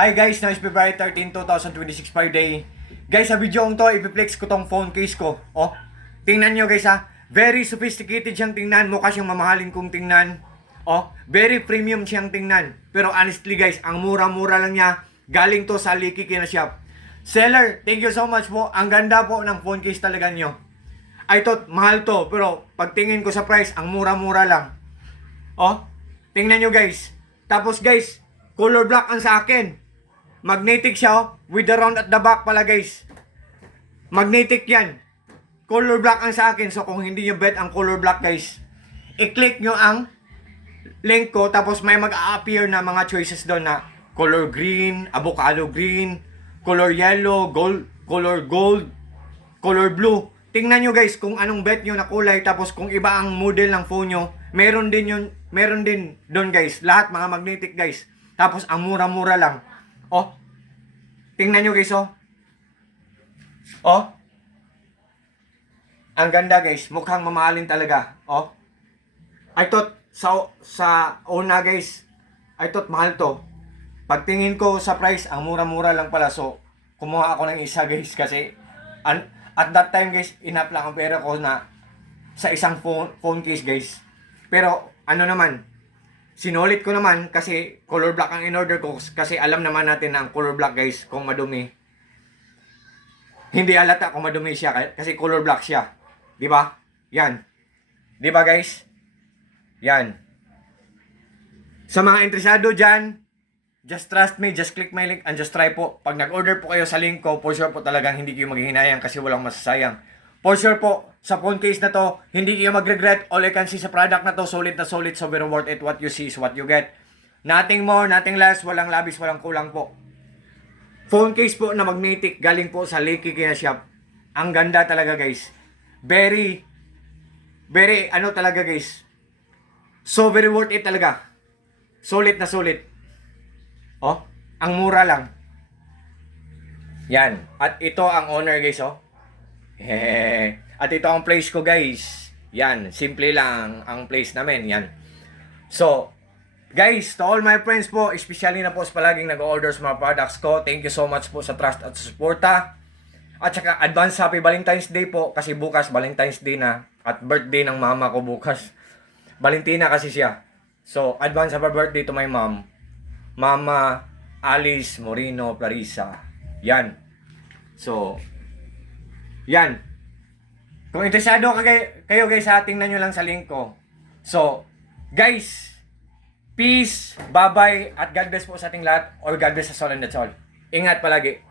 Hi guys, now is February 13, 2026 Friday. Guys, sa video to, ipiplex ko tong phone case ko. Oh, tingnan nyo guys ha. Very sophisticated siyang tingnan. Mukha siyang mamahalin kong tingnan. Oh, very premium siyang tingnan. Pero honestly guys, ang mura-mura lang niya. Galing to sa Likikina Shop. Seller, thank you so much po. Ang ganda po ng phone case talaga nyo. I thought mahal to, pero pagtingin ko sa price, ang mura-mura lang. Oh, tingnan nyo guys. Tapos guys, color black ang sa akin. Magnetic siya oh, with the round at the back pala guys. Magnetic yan. Color black ang sa akin. So kung hindi nyo bet ang color black guys, i-click nyo ang link ko. Tapos may mag-a-appear na mga choices doon na color green, avocado green, color yellow, gold, color blue. Tingnan nyo guys kung anong bet nyo na kulay. Tapos kung iba ang model ng phone nyo, meron din doon guys. Lahat mga magnetic guys. Tapos ang mura-mura lang. Oh, tingnan nyo guys oh. Oh, ang ganda guys. Mukhang mamahalin talaga. Oh, I thought sa una guys, I thought mahal to. Pagtingin ko sa price, ang mura-mura lang pala. So, kumuha ako ng isa guys kasi at that time guys, enough lang ang pera ko na sa isang phone case guys. Pero ano naman, sinulit ko naman kasi color black ang in-order ko kasi alam naman natin na ang color black guys kung madumi. Hindi alata kung madumi siya kasi color black siya. 'Di ba? Yan. 'Di ba guys? Yan. Sa mga interesado diyan, just trust me, just click my link and just try po. Pag nag-order po kayo sa link ko, for sure po talagang hindi kayo maghihinayang kasi walang masasayang. For sure po, sa phone case na to, hindi kayo mag-regret. All I can see sa product na to, solid na solid, so very worth it. What you see is what you get. Nothing more, nothing less, walang labis, walang kulang po. Phone case po na magnetic, galing po sa Likikina Shop. Ang ganda talaga guys. Very ano talaga guys. So very worth it talaga. Solid na solid. Oh, ang mura lang. Yan. At ito ang owner guys oh. At ito ang place ko guys. Yan, simple lang ang place namin. Yan. So, guys, to all my friends po, especially na po sa palaging nag-order sa mga products ko, thank you so much po sa trust at suporta. At saka advance happy Valentine's Day po kasi bukas Valentine's Day na at birthday ng mama ko bukas. Valentina kasi siya. So, advance happy birthday to my mom. Mama Alice Moreno Clarissa. Yan. So, yan. Kung interesado kayo guys, tingnan nyo lang sa link ko. So, guys, peace, bye-bye, at God bless po sa ating lahat. Or God bless us all and that's all. Ingat palagi.